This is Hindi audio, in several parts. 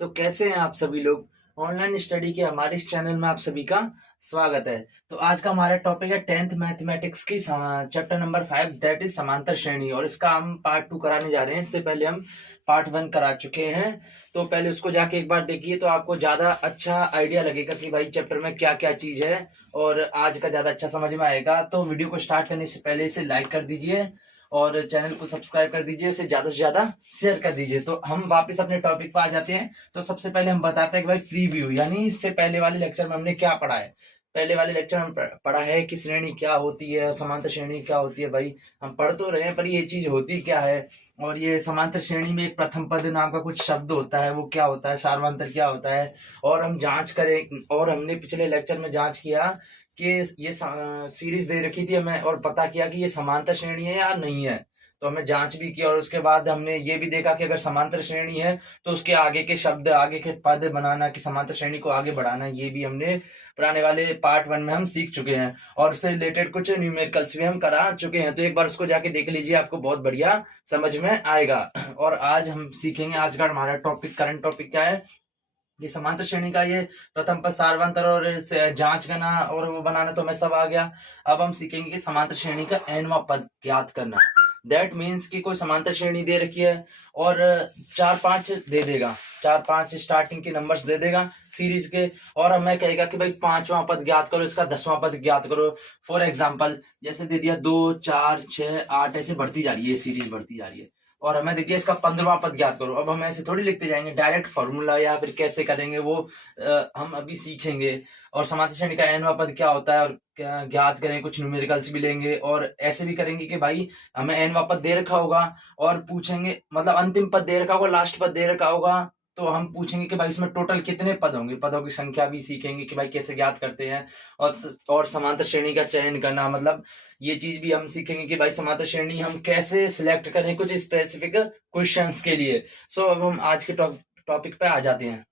तो कैसे हैं आप सभी लोग। ऑनलाइन स्टडी के हमारे इस चैनल में आप सभी का स्वागत है। तो आज का हमारा टॉपिक है 10th मैथमेटिक्स की चैप्टर नंबर 5 दैट इज समांतर श्रेणी, और इसका हम पार्ट 2 कराने जा रहे हैं। इससे पहले हम पार्ट 1 करा चुके हैं, तो पहले उसको जाके एक बार देखिए तो आपको ज्यादा अच्छा आइडिया लगेगा कि भाई चैप्टर में क्या क्या चीज है, और आज का ज्यादा अच्छा समझ में आएगा। तो वीडियो को स्टार्ट करने से पहले इसे लाइक कर दीजिए और चैनल को सब्सक्राइब कर दीजिए, उसे ज्यादा से ज्यादा शेयर कर दीजिए। तो हम वापस अपने टॉपिक पर आ जाते हैं। तो सबसे पहले हम बताते हैं कि भाई प्रीव्यू, यानी इससे पहले वाले लेक्चर में हमने क्या पढ़ा है। पहले वाले लेक्चर में पढ़ा है कि श्रेणी क्या होती है, समांतर श्रेणी क्या होती है। भाई हम पढ़ तो रहे हैं पर ये चीज होती क्या है, और ये समांतर श्रेणी में एक प्रथम पद नाम का कुछ शब्द होता है, वो क्या होता है, सार्वंतर क्या होता है, और हम जांच करें। और हमने पिछले लेक्चर में जांच किया कि ये सीरीज दे रखी थी हमें, और पता किया कि ये समांतर श्रेणी है या नहीं है। तो हमें जांच भी की, और उसके बाद हमने ये भी देखा कि अगर समांतर श्रेणी है तो उसके आगे के शब्द, आगे के पद बनाना, कि समांतर श्रेणी को आगे बढ़ाना, ये भी हमने पुराने वाले पार्ट 1 में हम सीख चुके हैं। और उससे रिलेटेड कुछ न्यूमेरिकल्स भी हम करा चुके हैं, तो एक बार उसको जाके देख लीजिए, आपको बहुत बढ़िया समझ में आएगा। और आज हम सीखेंगे, आज का हमारा टॉपिक, करंट टॉपिक क्या है, ये समांतर श्रेणी का ये प्रथम पद, सार्वंतर और जांच करना और वो बनाना तो हमें सब आ गया। अब हम सीखेंगे कि समांतर श्रेणी का nवां पद ज्ञात करना। दैट मीन्स कि कोई समांतर श्रेणी दे रखी है और 4-5 दे देगा, 4-5 स्टार्टिंग के नंबर्स दे देगा सीरीज के, और हमें कहेगा कि भाई 5वां पद ज्ञात करो, इसका 10वां पद ज्ञात करो। फॉर एग्जाम्पल जैसे दे दिया 2, 4, 6, 8 ऐसे बढ़ती जा रही है, सीरीज बढ़ती जा रही है, और हमें दे दिया इसका 15वां पद ज्ञात करो। अब हम ऐसे थोड़ी लिखते जाएंगे, डायरेक्ट फॉर्मूला या फिर कैसे करेंगे वो हम अभी सीखेंगे। और समांतर श्रेणी का nवां पद क्या होता है और क्या ज्ञात करें, कुछ न्यूमेरिकल्स भी लेंगे, और ऐसे भी करेंगे कि भाई हमें nवां पद दे रखा होगा और पूछेंगे, मतलब अंतिम पद दे रखा होगा, लास्ट पद दे रखा होगा, तो हम पूछेंगे कि भाई इसमें टोटल कितने पद होंगे, पदों की संख्या भी सीखेंगे कि भाई कैसे ज्ञात करते हैं। और समांतर श्रेणी का चयन करना, मतलब ये चीज भी हम सीखेंगे कि भाई समांतर श्रेणी हम कैसे सिलेक्ट करें कुछ स्पेसिफिक क्वेश्चंस के लिए। सो अब हम आज के टॉपिक पे आ जाते हैं।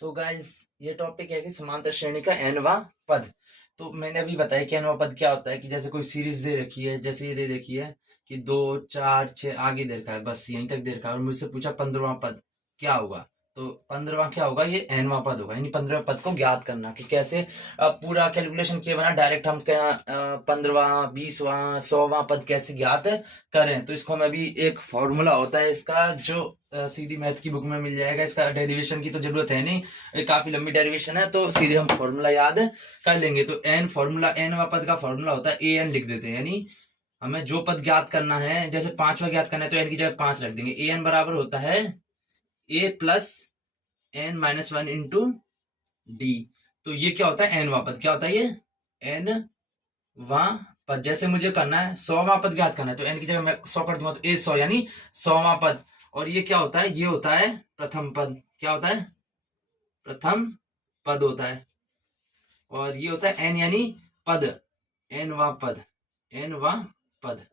तो गाइज ये टॉपिक है कि समांतर श्रेणी का nवां पद। तो मैंने अभी बताया कि nवां पद क्या होता है, कि जैसे कोई सीरीज दे रखी है, जैसे ये दे रखी है कि 2, 4, 6 आगे दे रखा है, बस यहीं तक दे रखा है, और मुझसे पूछा 15वां पद क्या होगा, तो 15वां क्या होगा, ये nवां पद होगा। यानी 15वें पद को ज्ञात करना कि कैसे। अब पूरा कैलकुलेशन किए बना डायरेक्ट हम क्या 15वां, 20वां, 100वां पद कैसे ज्ञात करें। तो इसको में भी एक फॉर्मूला होता है इसका, जो सीधी मैथ की बुक में मिल जाएगा। इसका डेरिवेशन की तो जरूरत है नहीं, ये काफी लंबी डेरिवेशन है, तो सीधे हम फॉर्मूला याद कर लेंगे। तो एन फॉर्मूला, nवां पद का फॉर्मूला होता है an लिख देते हैं, यानी हमें जो पद ज्ञात करना है, जैसे 5वां ज्ञात करना है तो n की जगह 5 रख देंगे। an बराबर होता है a plus n-1 into D. तो ये क्या होता है, nवां पद क्या होता है, ये nवां पद। जैसे मुझे करना है 100वां पद ज्ञात करना है, तो n की जगह मैं 100 कर दूंगा, तो a 100 यानी 100वां पद। और ये क्या होता है, ये होता है प्रथम पद। क्या होता है, प्रथम पद होता है। और ये होता है n यानी पद, nवां पद, nवां पद,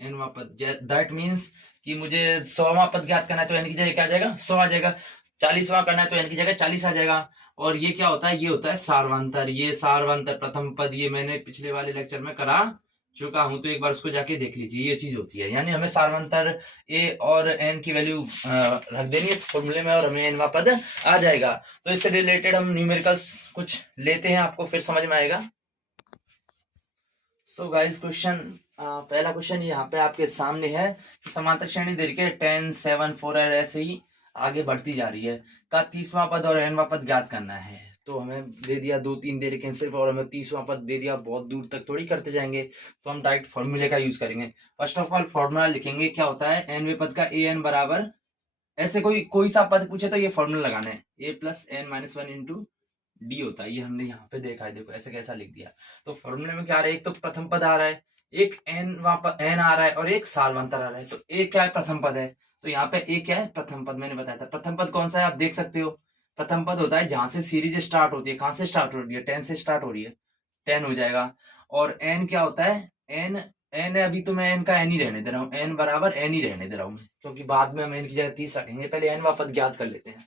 nवां पद। दैट मीन्स कि मुझे 100वां पद ज्ञात करना है तो n की जगह क्या आ जाएगा, 100 आ जाएगा। 40वां करना है तो n की जगह 40 आ जाएगा। और ये क्या होता है, ये होता है सार्वंतर। ये सार्वंतर प्रथम पद, ये मैंने पिछले वाले लेक्चर में करा चुका हूं, तो एक बार उसको जाके देख लीजिए, ये चीज होती है। यानी हमें सार्वंतर a और n की वैल्यू रख देनी है इस फॉर्मूले में, और हमें nवां पद आ जाएगा। तो इससे रिलेटेड हम न्यूमेरिकल्स कुछ लेते हैं, आपको फिर समझ में आएगा। सो गाइस क्वेश्चन, पहला क्वेश्चन यहाँ पे आपके सामने है कि समांतर श्रेणी दे के 10, 7, 4 ऐसे ही आगे बढ़ती जा रही है, का 30वां पद और nवां पद ज्ञात करना है। तो हमें दे दिया 2, 3 दे रखे हैं सिर्फ, और हमें 30वां पद दे दिया, बहुत दूर तक थोड़ी करते जाएंगे, तो हम डायरेक्ट फॉर्मूले का यूज करेंगे। फर्स्ट ऑफ ऑल फॉर्मूला लिखेंगे, क्या होता है, nवें पद का an बराबर, ऐसे कोई सा पद पूछे तो ये फॉर्मूला लगाना है, a plus n-1 into D होता है। ये हमने यहाँ पे देखा है, देखो ऐसे कैसा लिख दिया। तो फॉर्मूले में क्या आ रहा है, एक तो प्रथम पद आ रहा है, एक n आ रहा है, और एक सार्वंतर आ रहा है। तो एक क्या है, प्रथम पद है, तो यहाँ पे एक क्या है, प्रथम पद। मैंने बताया था प्रथम पद कौन सा है, आप देख सकते हो। प्रथम पद होता है जहां से सीरीज स्टार्ट होती है। कहां से स्टार्ट हो रही है, 10 से स्टार्ट हो रही है, 10 हो जाएगा। और n क्या होता है, n है, अभी तो मैं n का n ही रहने दे रहा हूँ, n बराबर n ही रहने दे रहा हूँ मैं, क्योंकि बाद में हम n की जगह 30 रखेंगे, पहले nवां पद ज्ञात कर लेते हैं।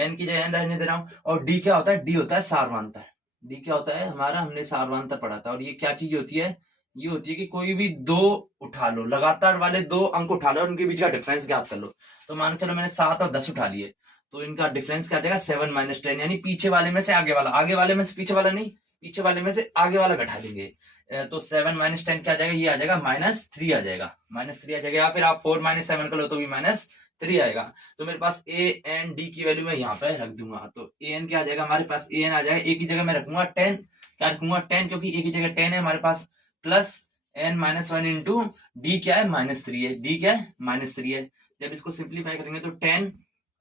n की जगह n रहने दे रहा हूँ। और d क्या होता है, d होता है सार्वंतर। d क्या होता है हमारा, हमने सार्वंतर पढ़ा था। और ये क्या चीज होती है, ये होती है कि कोई भी दो उठा लो, लगातार वाले दो अंक उठा लो और उनके बीच का डिफरेंस ज्ञात कर लो। तो मान के चलो मैंने 7 और 10 उठा लिए, तो इनका डिफरेंस क्या आ जाएगा 7 माइनस 10, यानी पीछे वाले में से आगे वाला, आगे वाले में से पीछे वाला नहीं, पीछे वाले में से आगे वाला घटा देंगे। तो 7 माइनस 10 क्या आ जाएगा, ये आ जाएगा -3 आ जाएगा, -3 आ जाएगा। या फिर आप 4 माइनस 7 कर लो तो भी -3 आएगा। तो मेरे पास ए एन डी की वैल्यू मैं यहाँ पे रख दूंगा। तो ए एन क्या आ जाएगा हमारे पास, ए एन आ जाएगा, ए की जगह मैं रखूंगा 10, क्या रखूंगा 10, क्योंकि ए की जगह 10 है हमारे पास, प्लस n -1 इंटू डी क्या है -3 है, डी क्या है -3 है। जब इसको सिंप्लीफाई करेंगे तो 10,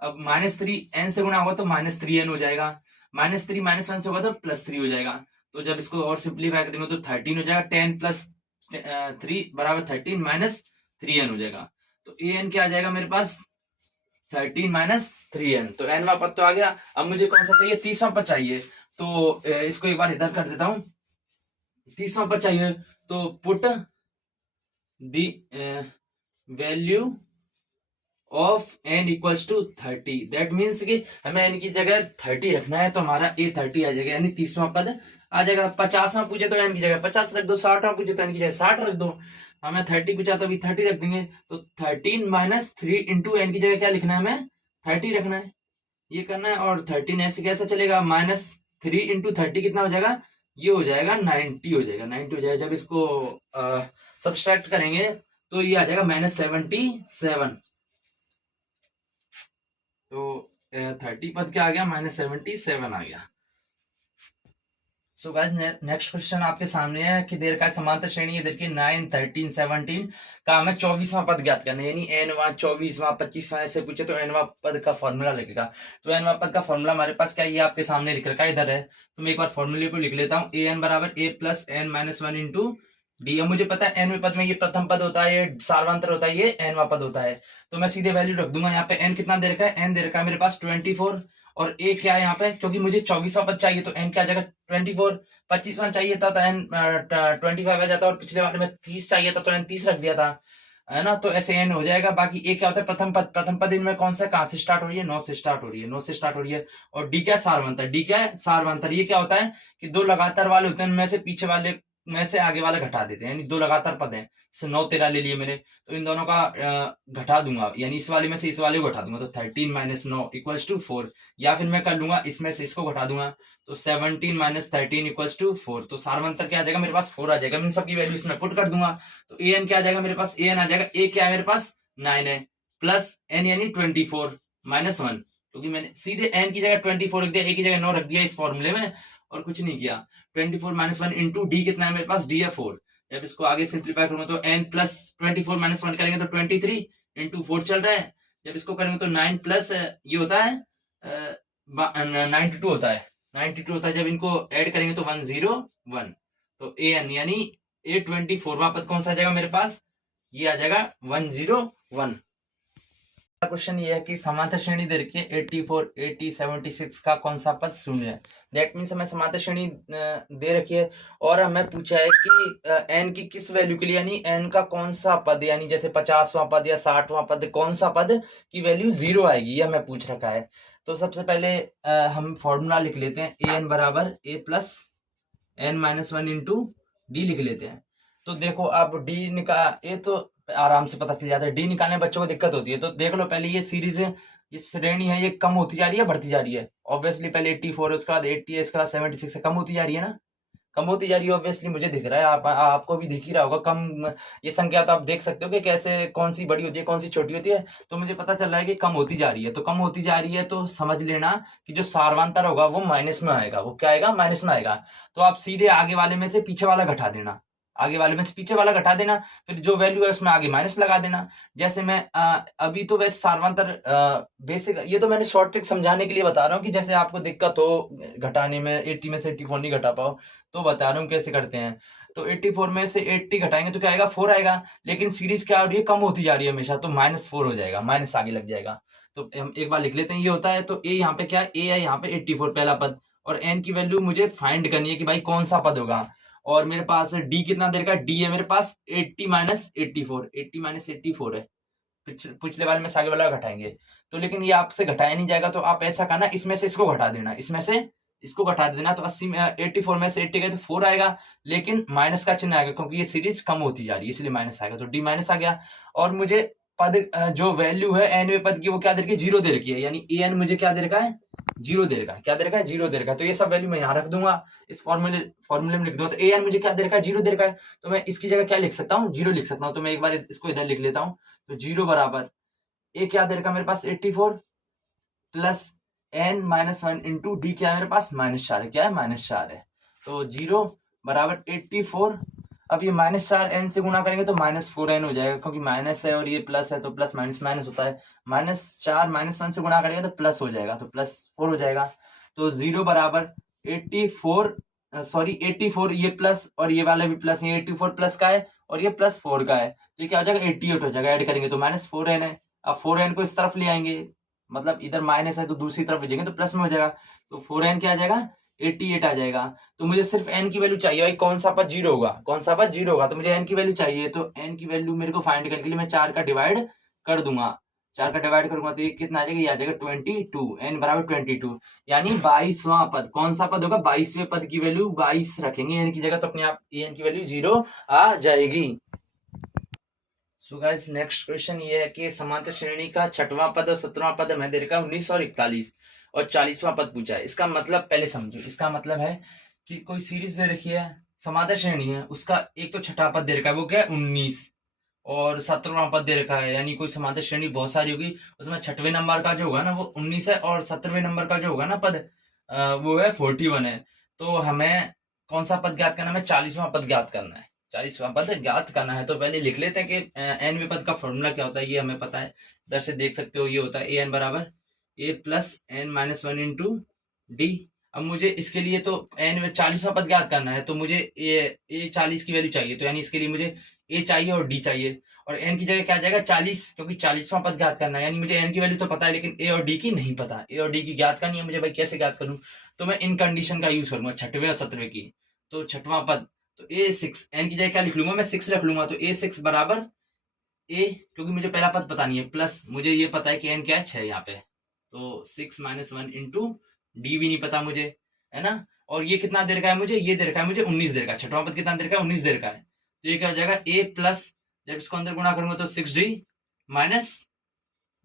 अब -3 n से गुणा होगा तो -3n हो जाएगा, -3 -1 से होगा तो +3 हो जाएगा। तो जब इसको और सिंप्लीफाई करेंगे तो 13 हो जाएगा, 10 प्लस 3 बराबर 13 -3n हो जाएगा। तो ए एन क्या आ जाएगा मेरे पास 13 -3n। तो n वाला पद तो आ गया। अब मुझे कौन सा चाहिए, तीसरा पद चाहिए। तो इसको एक बार इधर कर देता हूं, तीसरा पद चाहिए। तो put the value of n equals to 30, that means कि हमें n की जगह 30 रखना है, तो हमारा a 30 आ जाएगा, यानी तीसरा पद आ जाएगा। 50वां पूछे तो n की जगह 50 रख दो, 60वां पूछे तो n की जगह 60 रख दो। हमें 30 पूछा तो अभी 30 रख देंगे। तो 13 -3 इंटू एन की जगह क्या लिखना है, हमें 30 रखना है, ये करना है। और 13 ऐसे कैसे चलेगा, -3 इंटू 30 कितना हो जाएगा, ये हो जाएगा 90 हो जाएगा, 90 हो जाएगा। जब इसको सब्सट्रैक्ट करेंगे तो ये आ जाएगा -77। तो 30 पद क्या आ गया, -77 आ गया। सो गाइस नेक्स्ट क्वेश्चन आपके सामने है कि देर का समांतर श्रेणी है, देखिए 9 13 17 का हमें 24वां पद ज्ञात करना है, यानी n वां 24वां 25वां ऐसे पूछे तो n वां पद का फॉर्मूला लगेगा। तो n वां पद का फॉर्मूला हमारे पास क्या है, ये आपके सामने लिख रखा है, इधर है। तो मैं एक बार फॉर्मूले को लिख लेता हूँ, an बराबर a plus n -1 into D. अब मुझे पता है n पद में ये प्रथम पद होता है, ये सार्वंतर होता है, ये n वां पद होता है। तो मैं सीधे वैल्यू रख दूंगा। यहाँ पे n कितना दे रखा है, n दे रखा है मेरे पास 24, और a क्या है यहाँ पे, क्योंकि मुझे 24वां पद चाहिए तो n क्या आ जाएगा 24। 25वां चाहिए था तो n 25 आ जाता, और पिछले वाले में 30 चाहिए था तो n 30 रख दिया था, है ना। तो ऐसे n हो जाएगा। बाकी a क्या होता है प्रथम पद, प्रथम पद इनमें कौन सा, कहाँ से स्टार्ट हो रही है, 9 से स्टार्ट हो रही है, 9 से स्टार्ट हो रही है। और d क्या है सारवंतर, d क्या है सारवंतर। ये क्या होता है कि दो लगातार वाले होते हैं, उनमें से पीछे वाले में से आगे वाला घटा देते हैं, यानी दो लगातार पद हैं, जैसे 9 13 ले लिए मैंने, तो इन दोनों का घटा दूंगा, यानी इस वाले में से इस वाले को घटा दूंगा। तो 13 - 9 इक्वल्स टू 4, या फिर मैं कर लूंगा इसमें से इसको घटा दूंगा, तो 17 - 13 इक्वल्स टू 4। तो सारवंतर क्या आ जाएगा मेरे पास 4 आ जाएगा। मैं सबकी वैल्यू इसमें पुट कर दूंगा। तो ए एन क्या आ जाएगा मेरे पास, ए एन आ जाएगा, ए क्या है मेरे पास 9 है, प्लस एन यानी 24 -1, क्योंकि मैंने सीधे एन की जगह 24 रख दिया, ए की जगह 9 रख दिया इस फॉर्मूले में, और कुछ नहीं किया। 24 -1 इंटू डी कितना है मेरे पास, डी है 4। जब इसको आगे सिंप्लीफाई करूंगा तो n प्लस 24 -1 करेंगे तो 23 इंटू 4 चल रहा है। जब इसको करेंगे तो 9 प्लस ये होता है 92 होता है, 92 होता है। जब इनको ऐड करेंगे तो 101। तो ए एन यानी A24वां पद कौन सा आ जाएगा मेरे पास, ये आ जाएगा 101। क्वेश्चन ये है कि समांतर श्रेणी दे रखी है 84 80 76 का कौन सा पद शून्य है। दैट मीन्स हमें समांतर श्रेणी दे रखी है, और हमें पूछा है कि n की किस वैल्यू के लिए, यानी n का कौन सा पद, यानी जैसे 50वां पद या 60वां पद, कौन सा पद की वैल्यू 0 आएगी, ये हमें पूछ रखा है। तो सबसे पहले हम फॉर्मूला लिख लेते हैं, ए एन बराबर a plus n -1 into D लिख लेते हैं। तो देखो अब डी निकाल, ए तो आराम से पता चल जाता है, डी निकालने में बच्चों को दिक्कत होती है। तो देख लो पहले ये सीरीज, ये श्रेणी है, ये कम होती जा रही है बढ़ती जा रही है। ऑब्वियसली पहले 84 है, उसके बाद 80 है, इसके बाद 76 है, कम होती जा रही है ना, कम होती जा रही है। ऑब्वियसली मुझे दिख रहा है, आपको भी दिख ही रहा होगा कम, ये संख्या तो आप देख सकते हो कि कैसे कौन सी बड़ी होती है कौन सी छोटी होती है। तो मुझे पता चल रहा है कि कम होती जा रही है। तो कम होती जा रही है तो समझ लेना कि जो सार्वंतर होगा वो माइनस में आएगा। वो क्या आएगा, माइनस में आएगा। तो आप सीधे आगे वाले में से पीछे वाला घटा देना, आगे वाले में से पीछे वाला घटा देना, फिर जो वैल्यू है उसमें आगे माइनस लगा देना। जैसे मैं अभी तो वैसे सार्वंतर बेसिक, ये तो मैंने शॉर्ट ट्रिक समझाने के लिए बता रहा हूँ कि जैसे आपको दिक्कत हो घटाने में, 80 में से 84 नहीं घटा पाओ तो बता रहा हूँ कैसे करते हैं। तो 84 में से 80 घटाएंगे तो क्या आएगा, 4 आएगा। लेकिन सीरीज क्या हो रही है, कम होती जा रही है हमेशा, तो -4 हो जाएगा, माइनस आगे लग जाएगा। तो हम एक बार लिख लेते हैं, ये होता है। तो ए यहाँ पे क्या है, ए है यहाँ पे 84 पहला पद, और एन की वैल्यू मुझे फाइंड करनी है कि भाई कौन सा पद होगा। और मेरे पास डी कितना देर का, डी है मेरे पास 80 - 84, 80 - 84 है। पिछले वाले में आगे वाला घटाएंगे तो, लेकिन ये आपसे घटाया नहीं जाएगा। तो आप ऐसा करना, इसमें से इसको घटा देना, इसमें से इसको घटा देना, तो 80 में 84 में से 80 गए तो 4 आएगा, लेकिन माइनस का चिन्ह आएगा क्योंकि ये सीरीज कम होती जा रही है इसलिए माइनस आएगा, तो डी माइनस आ गया। और मुझे पद जो वैल्यू है एनवें पद की वो क्या दे रखी है, 0 दे रखी है, यानी ए एन मुझे क्या दे रखा है, 0 दे रखा है। क्या दे रखा है, 0 दे रखा है। तो ये सब वैल्यू मैं यहाँ रख दूंगा, इस फॉर्मूले में लिख दूंगा। तो ए एन मुझे क्या दे रखा है, 0 दे रखा है, तो मैं इसकी जगह क्या लिख सकता हूँ, 0 लिख सकता हूँ। तो मैं एक बार इसको इधर लिख लेता हूँ। तो 0 बराबर ए क्या दे रखा है मेरे पास 84 plus N minus 1 into D क्या है मेरे पास -4 है, क्या है -4 है। तो 0 बराबर 84, अब ये -4 एन से गुणा करेंगे तो -4 एन हो जाएगा, क्योंकि माइनस है और ये प्लस है तो प्लस माइनस माइनस होता है। -4 -1 से गुणा करेंगे तो प्लस हो जाएगा, तो +4 हो जाएगा। तो 0 बराबर 84 84, ये प्लस और ये वाला भी प्लस, ये 84 प्लस का है और ये +4 का है, तो ये क्या हो जाएगा 88 हो जाएगा। ऐड करेंगे तो -4 एन है। अब 4 एन को इस तरफ ले आएंगे, मतलब इधर माइनस है तो दूसरी तरफ भेजेंगे तो प्लस में हो जाएगा, तो 4 एन क्या आ जाएगा 88 आ जाएगा। तो मुझे सिर्फ एन की वैल्यू चाहिए, भाई कौन सा पद 0 होगा, कौन सा पद 0 होगा, तो मुझे एन की वैल्यू चाहिए। तो एन की वैल्यू मेरे को फाइंड करने के लिए मैं 4 का डिवाइड कर दूंगा, 4 का डिवाइड करूंगा तो ये कितना आ जाएगा, ये आ जाएगा 22, एन बराबर 22, यानी 22वां पद। कौन सा पद होगा, 22वें पद की वैल्यू 22 रखेंगे एन की जगह, तो अपने आप एन की वैल्यू 0 आ जाएगी। सो गाइस नेक्स्ट क्वेश्चन ये है कि समांतर श्रेणी का 6वां पद और 17वां पद हमें दे रखा है 19 और 41 और 40वां पद पूछा है। इसका मतलब पहले समझो, इसका मतलब है कि कोई सीरीज दे रखी है, समांतर श्रेणी है, उसका एक तो छठा पद दे रखा है वो क्या है 19 और 17वां पद दे रखा है, यानी कोई समांतर श्रेणी बहुत सारी होगी, उसमें 6वें नंबर का जो होगा ना वो 19 है और 17वें नंबर का जो होगा ना पद वो है 41 है। तो हमें कौन सा पद ज्ञात करना है, हमें 40वां पद ज्ञात करना है, 40वां पद ज्ञात करना है। तो पहले लिख लेते हैं कि एनवें पद का फॉर्मूला क्या होता है, ये हमें पता है, इधर से देख सकते हो, ये होता है ए एन बराबर A plus N minus 1 into D. अब मुझे इसके लिए तो एन 40वां पद ज्ञात करना है, तो मुझे ए 40 की वैल्यू चाहिए, तो यानी इसके लिए मुझे ए चाहिए और डी चाहिए, और एन की जगह क्या आ जाएगा 40, क्योंकि 40वां पद ज्ञात करना है, यानी मुझे एन की वैल्यू तो पता है लेकिन ए और डी की नहीं पता, ए और डी की ज्ञात करनी है मुझे, भाई कैसे ज्ञात करूं, तो मैं इन कंडीशन का यूज करूंगा 6वें और 17वें की। तो 6वां पद, तो A6, एन की जगह क्या लिख लूंगा मैं 6 रख लूंगा, तो A6 बराबर ए, क्योंकि मुझे पहला पद पता नहीं है, प्लस मुझे ये पता है कि एन क्या है 6 यहाँ पे, तो 6 माइनस 1 इंटू डी भी नहीं पता मुझे, है ना। और ये कितना दे रखा है मुझे, ये दे रखा है मुझे 19 दे रखा है, 6वां पद कितना दे रखा है 19 दे रखा है, तो ये क्या हो जाएगा ए प्लस, जब इसको अंदर गुणा करूंगा तो 6D माइनस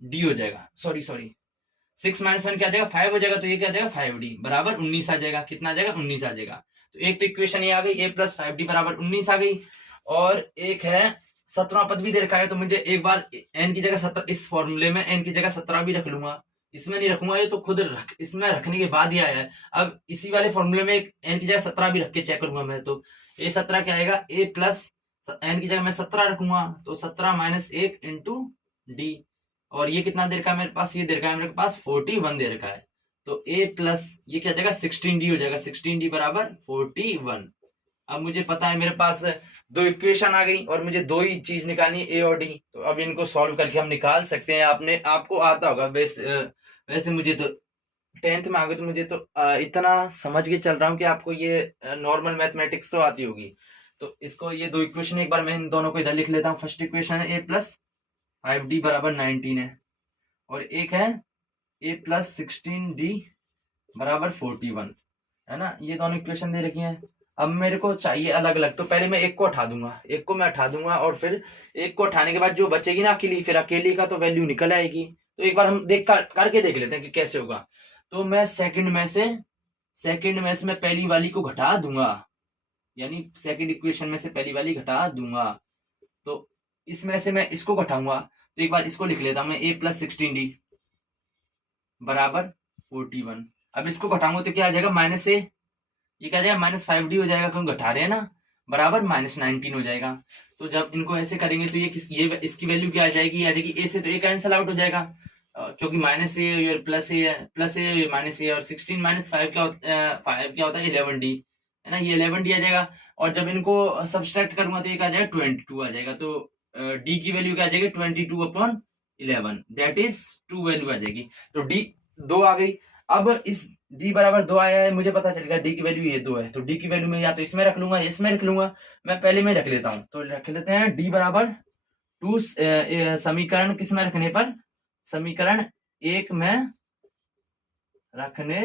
डी हो जाएगा, सॉरी 6 माइनस 1 क्या आ जाएगा 5 हो जाएगा, तो ये क्या आ जाएगा 5D बराबर 19 आ जाएगा, कितना आ जाएगा 19 आ जाएगा। तो एक तो इक्वेशन ये आ गई ए प्लस 5D बराबर 19 आ गई, और एक है 17वां पद भी दे रखा है, तो मुझे एक बार एन की जगह 17, इस फॉर्मूले में एन की जगह 17 भी रख लूंगा, इसमें नहीं रखूंगा, ये तो खुद रख, इसमें रखने के बाद ही आया है। अब इसी वाले फॉर्मूले में एन की जगह 17 भी रख के चेक करूंगा मैं, तो ए 17 क्या आएगा ए प्लस एन की जगह मैं 17 रखूंगा, तो 17 माइनस 1 इंटू डी, और ये कितना दे रखा है मेरे पास, ये दे रखा है मेरे पास 41 दे रखा है, तो ए प्लस ये क्या जाएगा 16D हो जाएगा, 16D बराबर 41। अब मुझे पता है मेरे पास दो इक्वेशन आ गई और मुझे दो ही चीज निकालनी है ए और डी, तो अब इनको सॉल्व करके हम निकाल सकते हैं। आपने आपको आता होगा, वैसे मुझे तो 10th में आ गए, तो मुझे तो इतना समझ के चल रहा हूँ कि आपको ये नॉर्मल मैथमेटिक्स तो आती होगी। तो इसको ये दो इक्वेशन एक बार मैं इन दोनों को इधर लिख लेता हूँ। फर्स्ट इक्वेशन है ए प्लस 5D बराबर 19 है, और एक है ए प्लस 16D बराबर 41, है ना। ये दोनों इक्वेशन दे रखी हैं। अब मेरे को चाहिए अलग अलग, तो पहले मैं एक को हटा दूंगा, एक को मैं हटा दूंगा, और फिर एक को हटाने के बाद जो बचेगी ना अकेली, फिर अकेली का तो वैल्यू निकल आएगी। तो एक बार हम करके देख लेते हैं कि कैसे होगा। तो मैं सेकंड में से मैं पहली वाली को घटा दूंगा, यानी सेकंड इक्वेशन में से पहली वाली घटा दूंगा, तो इसमें से मैं इसको घटाऊंगा, तो एक बार इसको लिख लेता हूं मैं ए प्लस 16D बराबर 41। अब इसको घटाऊंगा तो क्या आ जाएगा माइनस ए, ये क्या आ जाएगा -5D हो जाएगा, क्योंकि घटा रहे हैं ना, बराबर -19 हो जाएगा। तो जब इनको ऐसे करेंगे तो ये इसकी वैल्यू क्या आ जाएगी, आ जाएगी ए से, तो ए कैंसिल आउट हो जाएगा, क्योंकि माइनस ए प्लस ए है, प्लस ए माइनस ए, और 16 माइनस 5 5 क्या होता है 11D, है ना, ये 11D आ जाएगा। और जब इनको सब्सट्रैक्ट करूंगा तो ये क्या आ जाएगा 22 आ जाएगा, तो डी की वैल्यू क्या आ जाएगी 22/11, दैट इज 2 वैल्यू आ जाएगी, तो डी 2 आ गई। अब इस डी बराबर 2 आया है, मुझे पता चल गया डी की वैल्यू ये 2 है, तो डी की वैल्यू में या तो इसमें रख लूंगा या इसमें रख लूंगा, मैं पहले में रख लेता हूं, तो रख लेते हैं डी बराबर 2, समीकरण किस में रखने पर, समीकरण 1 में रखने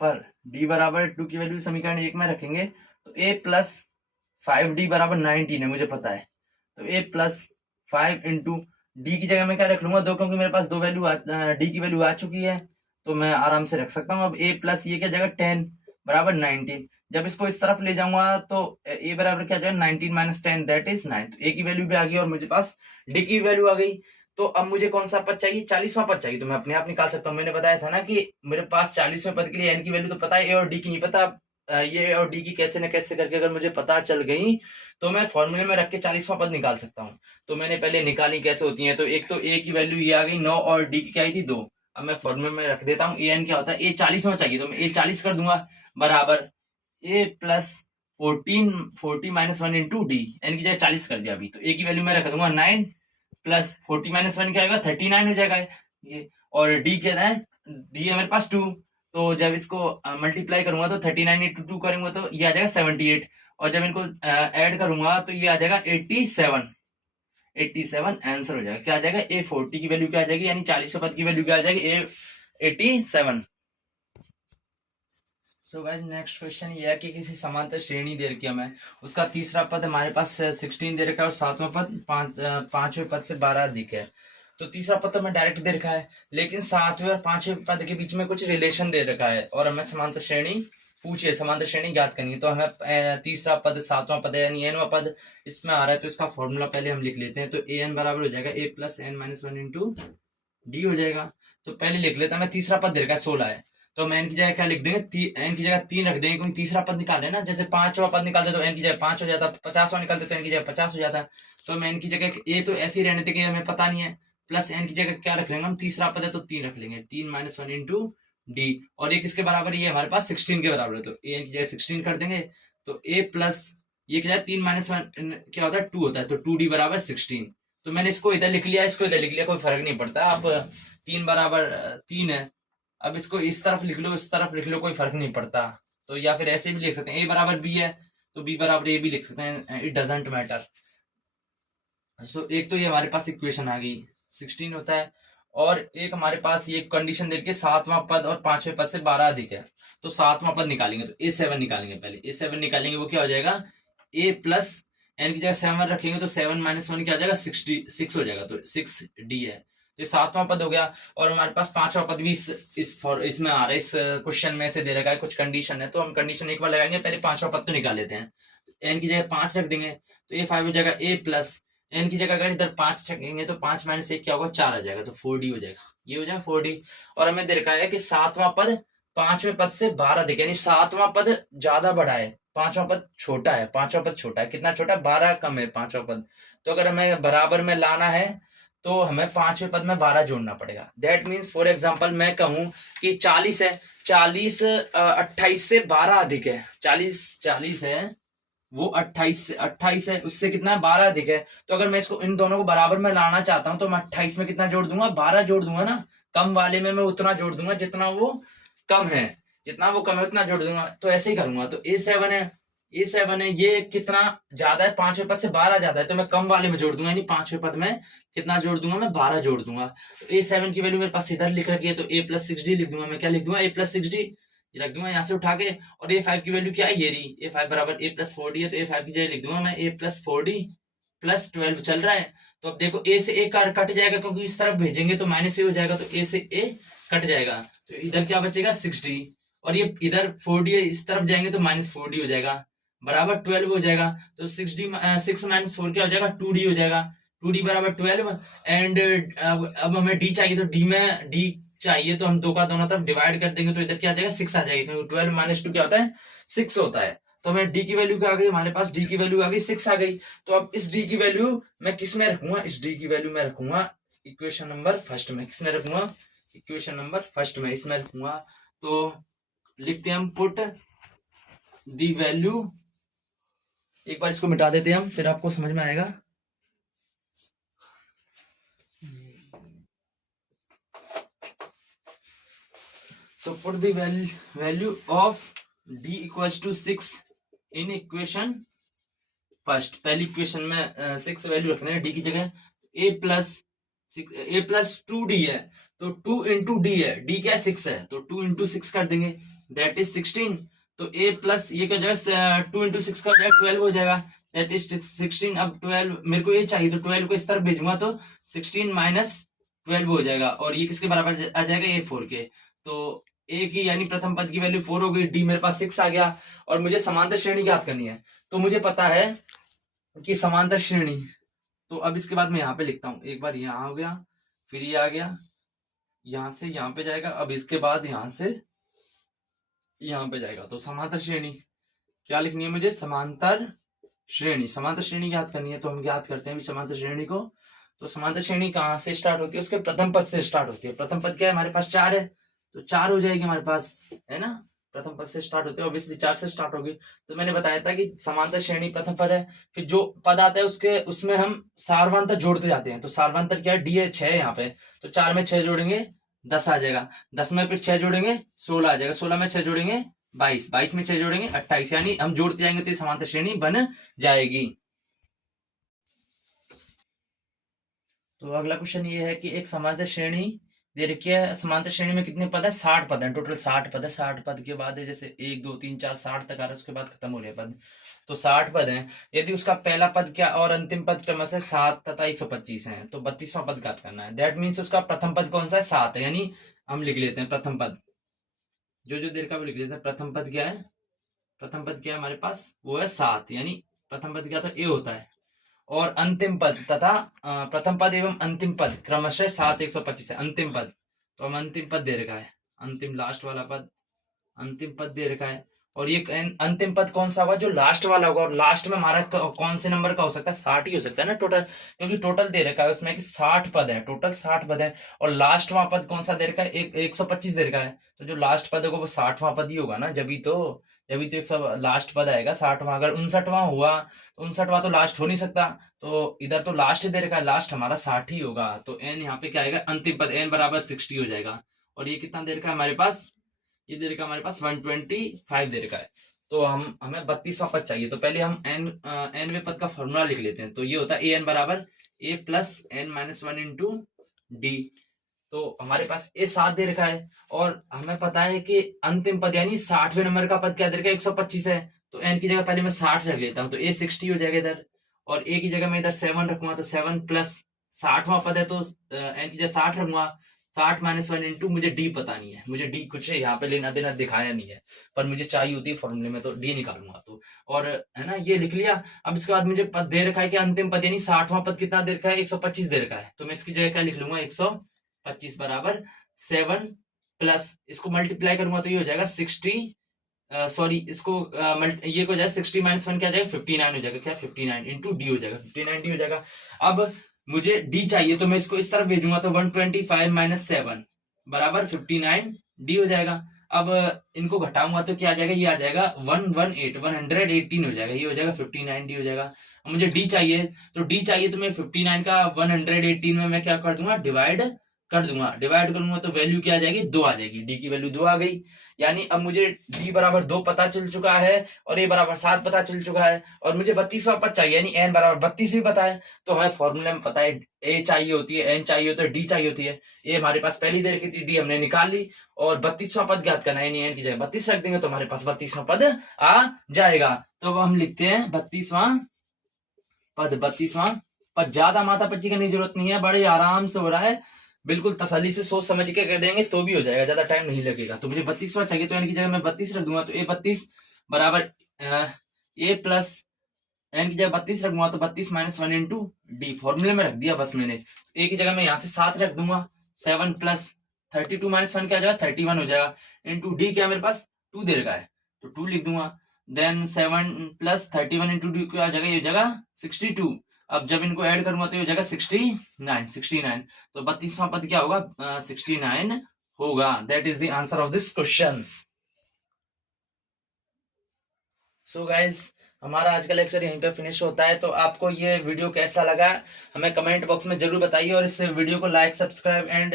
पर डी बराबर 2 की वैल्यू समीकरण 1 में रखेंगे तो a प्लस 5d बराबर 19 है, मुझे पता है। तो a प्लस 5 इंटू डी की जगह मैं क्या रख लूंगा 2, क्योंकि मेरे पास 2 वैल्यू डी की वैल्यू आ चुकी है, तो मैं आराम से रख सकता हूँ। अब a प्लस ये क्या जाएगा 10 बराबर 19। जब इसको इस तरफ ले जाऊंगा तो a बराबर क्या जाएगा 19 माइनस 10 दैट इज 9। तो a की वैल्यू भी आ गई और मुझे पास d की वैल्यू आ गई। तो अब मुझे कौन सा पद चाहिए, 40वां पद चाहिए। तो मैं अपने आप निकाल सकता हूँ। मैंने बताया था ना कि मेरे पास 40वें पद के लिए n की वैल्यू तो पता है, a और d की नहीं पता। ये और डी की कैसे न कैसे करके अगर मुझे पता चल गई तो मैं फॉर्मूले में रख के 40वां पद निकाल सकता हूँ। तो मैंने पहले निकाली कैसे होती है। तो एक तो a की वैल्यू ये आ गई 9 और डी की क्या आई थी 2। अब मैं फॉर्मूले में रख देता हूँ। ए एन क्या होता है, a 40वां चाहिए तो मैं a 40 कर दूंगा बराबर a plus 40 minus 1 into D, N की जगह 40 कर दिया अभी। तो a की वैल्यू मैं रख दूंगा 9 प्लस 40 माइनस 1 क्या होगा 39 हो जाएगा ये। और डी क्या है, डी है मेरे पास 2। तो जब इसको मल्टीप्लाई करूंगा तो 39 इंटू 2 करूंगा तो ये आ जाएगा 78। और जब इनको ऐड करूंगा तो ये आ जाएगा 87 आंसर हो जाएगा। क्या आ जाएगा a 40 की वैल्यू क्या आ जाएगी, यानी 40वें पद की वैल्यू क्या आ जाएगी a 87। So guys next question ये है कि किसी समांतर श्रेणी दे रखी है हमें, उसका तीसरा पद हमारे पास 16 दे रखा है और सातवां पद पांचवें पद से 12 अधिक है। तो तीसरा पद तो हमें डायरेक्ट दे रखा है, लेकिन सातवें और पांचवें पद के बीच में कुछ रिलेशन दे रखा है और हमें समांतर श्रेणी पूछिए, समांतर श्रेणी ज्ञात करनी है। तो हमें तीसरा पद सातवां पद है यानी एनवां पद इसमें आ रहा है, तो इसका फॉर्मूला पहले हम लिख लेते हैं। तो ए एन बराबर हो जाएगा a plus N minus 1 into D हो जाएगा। तो पहले लिख लेते हैं, हमें तीसरा पद दे रखा है 16 है, तो हम एन की जगह क्या लिख देंगे, एन की जगह 3 रख देंगे, क्योंकि तीसरा पद निकाले ना। जैसे पांचवा पद निकालते तो एन की जगह 5 हो जाता, 50वां निकालते तो एन की जगह 50 हो जाता। तो हम एन की जगह ए तो ऐसे ही रहने देंगे, हमें पता नहीं है, प्लस एन की जगह क्या रख लेंगे हम, तीसरा पद है तो 3 रख लेंगे, 3 माइनस 1 इंटू डी। और ये किसके बराबर, ये हमारे पास 16 के बराबर है, तो ए एन की जगह 16 कर देंगे। तो ए प्लस ये क्या है 3 माइनस 1 क्या होता है 2 होता है, तो 2d बराबर 16। तो मैंने इसको इधर लिख लिया, इसको इधर लिख लिया, कोई फर्क नहीं पड़ता। अब 3 बराबर 3 है, अब इसको इस तरफ लिख लो इस तरफ लिख लो, कोई फर्क नहीं पड़ता। तो या फिर ऐसे भी लिख सकते हैं, a बराबर b है तो b बराबर a भी लिख सकते हैं, इट डजंट मैटर। सो एक तो ये हमारे पास इक्वेशन आ गई 16 होता है, और एक हमारे पास ये कंडीशन देके सातवां पद और पांचवें पद से 12 अधिक है। तो सातवां पद निकालेंगे तो a7 निकालेंगे, पहले a7 निकालेंगे, वो क्या हो जाएगा a प्लस एन की जगह 7 रखेंगे तो 7 माइनस 1 क्या हो जाएगा 6 हो जाएगा, तो 6d है। तो सातवां पद हो गया। और हमारे पास पांचवा पद भी इसमें आ रहा है, इस क्वेश्चन में से दे रखा है, कुछ कंडीशन है तो हम कंडीशन एक बार लगाएंगे, पहले पांचवा पद तो निकाल लेते हैं। एन की जगह 5 रख देंगे तो ये 5 हो जाएगा, a प्लस एन की जगह अगर इधर 5 रखेंगे तो 5 माइनस 1 क्या होगा 4 आ जाएगा, तो 4d हो जाएगा, ये हो जाएगा 4d। और हमें दे रखा है कि सातवां पद पांचवें पद से 12 अधिक, यानी सातवां पद ज्यादा बड़ा है, पांचवा पद छोटा है। पांचवा पद छोटा है, कितना छोटा है 12 कम है पांचवा पद। तो अगर हमें बराबर में लाना है तो हमें पांचवें पद में 12 जोड़ना पड़ेगा। दैट मीन्स फॉर एग्जाम्पल मैं कहूं कि 40 है, 40 28 से 12 अधिक है, 40 है वो 28 है, उससे कितना 12 अधिक है। तो अगर मैं इसको इन दोनों को बराबर में लाना चाहता हूं तो मैं 28 में कितना जोड़ दूंगा 12 जोड़ दूंगा ना, कम वाले में मैं उतना जोड़ दूंगा जितना वो कम है, जितना वो कम है उतना जोड़ दूंगा। तो ऐसे ही करूंगा। तो a7 है ये कितना ज्यादा है, पांचवें पद से 12 ज्यादा है, तो मैं कम वाले में जोड़ दूंगा, यानी पांचवें पद में कितना जोड़ दूंगा मैं 12 जोड़ दूंगा। तो a7 की वैल्यू मेरे पास इधर लिख रखी है, तो a प्लस 6d लिख दूंगा मैं, क्या लिख दूंगा a प्लस 6d रख दूंगा यहाँ से उठा के। और a5 की वैल्यू क्या है, ये रही a5 बराबर a प्लस 4d है, तो a5 की जगह लिख दूंगा मैं a प्लस 4d प्लस 12 चल रहा है। तो अब देखो a से a कट जाएगा, क्योंकि इस तरफ भेजेंगे तो माइनस a हो जाएगा, तो a से a कट जाएगा, तो इधर क्या बचेगा 6d, और ये इधर 4d है, इस तरफ जाएंगे तो माइनस 4d हो जाएगा, बराबर 12 हो जाएगा। तो 6 माइनस 4 क्या हो जाएगा 2d हो जाएगा, 2d बराबर 12। एंड अब हमें d चाहिए, तो d चाहिए तो हम दो का दोनों तरफ डिवाइड कर देंगे, तो इधर क्या आ जाएगा 6 आ जाएगा, क्योंकि 12 माइनस 2 क्या होता है 6 होता है। तो हमें d की वैल्यू क्या आ गई, हमारे पास d की वैल्यू आ गई 6 आ गई। तो अब इस d की वैल्यू मैं किस में रखूंगा, इस d की वैल्यू में रखूंगा इक्वेशन नंबर फर्स्ट में, किसमें रखूंगा इक्वेशन नंबर फर्स्ट में, इसमें रखूंगा। तो लिखते हैं हम पुट दी वैल्यू, एक बार इसको मिटा देते हैं हम, फिर आपको समझ में आएगा। So put the value of d equals to 6 in equation first. पहली इक्वेशन में 6 वैल्यू रखने हैं d की जगह, a प्लस 2d है, तो 2 इंटू डी है, d क्या है 6 है, तो 2 इंटू 6 कर देंगे, दैट इज 16। तो ए प्लस ये क्या हो जाएगा, 2 इंटू 6 का हो जाएगा 12 हो जाएगा, दैट इज 16। अब 12 मेरे को ये चाहिए, तो 12 को इस तरफ भेजूंगा तो 16 माइनस 12 हो जाएगा, और ये किसके बराबर आ जाएगा, ए 4 के। तो ए की यानी प्रथम पद की वैल्यू 4 हो गई, डी मेरे पास 6 आ गया, और मुझे समांतर श्रेणी ज्ञात करनी है। तो मुझे पता है कि समांतर श्रेणी, तो अब इसके बाद मैं यहाँ पे लिखता हूं, एक बार यहाँ हो गया, फिर ये आ गया, यहां से यहाँ पे जाएगा, अब इसके बाद यहां से यहाँ पे जाएगा। तो समांतर श्रेणी क्या लिखनी है मुझे, समांतर श्रेणी, समांतर श्रेणी ज्ञात करनी है। तो हम ज्ञात करते हैं भी समांतर श्रेणी को। तो समांतर श्रेणी कहाँ से स्टार्ट होती है, उसके प्रथम पद से स्टार्ट होती है। प्रथम पद क्या है हमारे पास, 4 है, तो 4 हो जाएगी हमारे पास, है ना। प्रथम पद से स्टार्ट होती है, ऑब्वियसली 4 से स्टार्ट होगी। तो मैंने बताया था कि समांतर श्रेणी प्रथम पद है, फिर जो पद आता है उसके उसमें हम सार्वधातुक जोड़ते जाते हैं। तो सार्वधातुक क्या है, डी है, 6 है यहाँ पे, तो 4 में 6 जोड़ेंगे 10 आ जाएगा, 10 में फिर 6 जोड़ेंगे 16 आ जाएगा, 16 में 6 जोड़ेंगे 22, 22 में 6 जोड़ेंगे 28, यानी हम जोड़ते जाएंगे तो ये समांतर श्रेणी बन जाएगी। तो अगला क्वेश्चन ये है कि एक समांतर श्रेणी दे रखी है, समांतर श्रेणी में कितने पद है, 60 पद है, टोटल 60 पद है। 60 पद के बाद है जैसे 1 2 3 4 60 तक आ रहा है, उसके बाद खत्म हो रहे पद, तो 60 पद है। यदि उसका पहला पद क्या और अंतिम पद क्रमशः 7 तथा 125 है, तो 32वां पद ज्ञात करना है। दैट मीन्स उसका प्रथम पद कौन सा है, 7 है, यानी हम लिख लेते हैं प्रथम पद, जो देर का वो लिख लेते हैं। प्रथम पद क्या है, प्रथम पद क्या है हमारे पास, वो है 7, यानी प्रथम पद क्या था, ए होता है, और अंतिम पद तथा प्रथम पद एवं अंतिम पद क्रमशः 7 125 है, अंतिम पद। तो हम अंतिम पद दे रखा है, अंतिम लास्ट वाला पद, अंतिम पद दे रखा है। और ये अंतिम पद कौन सा होगा, जो लास्ट वाला होगा, और लास्ट में हमारा कौन से नंबर का हो सकता है, 60 ही हो सकता है ना टोटल, क्योंकि टोटल दे रखा है उसमें कि 60 पद है, टोटल 60 पद है, और लास्ट वहां पद कौन सा दे रखा है, 125 दे रखा है। तो जो लास्ट पद होगा वो 60वां पद ही होगा ना, जब भी तो एक सब लास्ट पद आएगा 60वां। अगर 59वां हुआ तो 59वां तो लास्ट हो नहीं सकता, तो इधर तो लास्ट दे रखा है, लास्ट हमारा 60 ही होगा। तो एन यहाँ पे क्या आएगा, अंतिम पद एन बराबर 60 हो जाएगा। और ये कितना दे रखा है हमारे पास, ये दे रखा है हमारे पास 125 दे रखा है। तो हमें 32वां पद चाहिए, तो पहले हम एनवे पद का फॉर्मूला लिख लेते हैं। तो ये होता है ए एन बराबर A plus N minus 1 into D. तो हमारे पास ए 7 दे रखा है, और हमें पता है कि अंतिम पद यानी 60वें नंबर का पद क्या दे रखा है, 125 है। तो एन की जगह पहले मैं 60 रख लेता हूँ, तो ए 60 हो जाएगा इधर, और ए की जगह मैं इधर 7 रखूंगा, तो 7 प्लस 60वां पद है, तो एन की जगह 60 रखूंगा, 60 माइनस 1 इंटू, मुझे डी पता नहीं है, मुझे डी कुछ यहाँ पे लेना देना दिखाया नहीं है, पर मुझे चाहिए होती है फॉर्मूले में, तो डी निकालूंगा। तो और है ना, ये लिख लिया। अब इसके बाद मुझे पद दे रखा है कि अंतिम पद यानी 60वां पद कितना दे रखा है, 125 दे रखा है। तो मैं इसकी जगह क्या लिख लूंगा, 125 बराबर 7 प्लस, इसको मल्टीप्लाई करूंगा तो ये हो जाएगा 60, सॉरी इसको ये को जाएगा 60 माइनस 1 क्या जाएगा, 59 हो जाएगा, क्या 59 इंटू डी हो जाएगा, 59 डी हो जाएगा। अब मुझे डी चाहिए, तो मैं इसको इस तरफ भेजूंगा, तो 125 माइनस 7 बराबर 59 डी हो जाएगा। अब इनको घटाऊंगा तो क्या आ जाएगा, ये आ जाएगा 118 हो जाएगा, ये हो जाएगा 59 डी हो जाएगा। अब मुझे डी चाहिए, तो डी चाहिए तो मैं 59 का 118 में मैं क्या कर दूंगा, डिवाइड करूंगा, तो वैल्यू क्या आ जाएगी, 2 आ जाएगी, डी की वैल्यू 2 आ गई। यानी अब मुझे डी बराबर 2 पता चल चुका है, और ए बराबर 7 पता चल चुका है, और मुझे 32वां पद चाहिए, यानी एन बराबर 32 भी पता है। तो हमें फॉर्मूले में पता है ए चाहिए होती है, एन चाहिए होता है, डी चाहिए होती है। ए हमारे पास पहली दे रखी थी, डी हमने निकाल ली, और 32वां पद ज्ञात करना है, यानी एन की जगह 32 रख देंगे, तो हमारे पास 32वां पद आ जाएगा। तो अब हम लिखते हैं 32वां पद। ज्यादा माथा पच्ची करने की जरूरत नहीं है, बड़े आराम से हो रहा है, बिल्कुल तसल्ली से सोच समझ के कर देंगे तो भी हो जाएगा, ज्यादा टाइम नहीं लगेगा। तो मुझे 32वां चाहिए, तो एन की जगह मैं 32 रख दूंगा, तो ए 32 बराबर ए प्लस एन की जगह 32 रखूंगा, तो 32 माइनस 1 इंटू डी, फॉर्मूले में रख दिया बस मैंने। ए की जगह मैं यहाँ से 7 रख दूंगा, 7 प्लस 32 माइनस 1 क्या हो जाएगा, 31 हो जाएगा, इंटू डी क्या मेरे पास 2 दे रखा है, तो 2 लिख दूंगा। देन 7 प्लस 31 इंटू डी क्या हो जाएगा, ये हो जाएगा 62। अब जब इनको ऐड करूंगा तो ये हो जाएगा 69। तो 32वां पद क्या होगा, 69 होगा। That is the answer of this question. So guys, हमारा आज का लेक्चर यहीं पे फिनिश होता है। तो आपको ये वीडियो कैसा लगा हमें कमेंट बॉक्स में जरूर बताइए, और इस वीडियो को लाइक, सब्सक्राइब एंड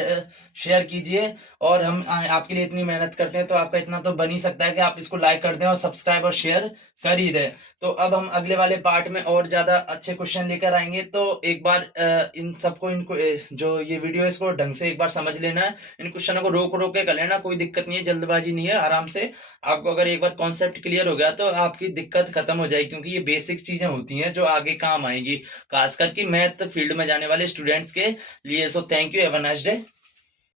शेयर कीजिए। और हम आपके लिए इतनी मेहनत करते हैं तो आपका इतना तो बन ही सकता है कि आप इसको लाइक कर दें और सब्सक्राइब और शेयर कर ही दें। तो अब हम अगले वाले पार्ट में और ज्यादा अच्छे क्वेश्चन लेकर आएंगे। तो एक बार इन सबको इनको जो ये वीडियो है इसको ढंग से एक बार समझ लेना है। इन क्वेश्चनों को रोक रोक के कर लेना, कोई दिक्कत नहीं है, जल्दबाजी नहीं है, आराम से। आपको अगर एक बार कॉन्सेप्ट क्लियर हो गया तो आपकी दिक्कत खत्म हो जाएगी, क्योंकि ये बेसिक चीजें होती हैं जो आगे काम आएंगी, खास करके मैथ फील्ड में जाने वाले स्टूडेंट्स के लिए। So thank you, have a nice day.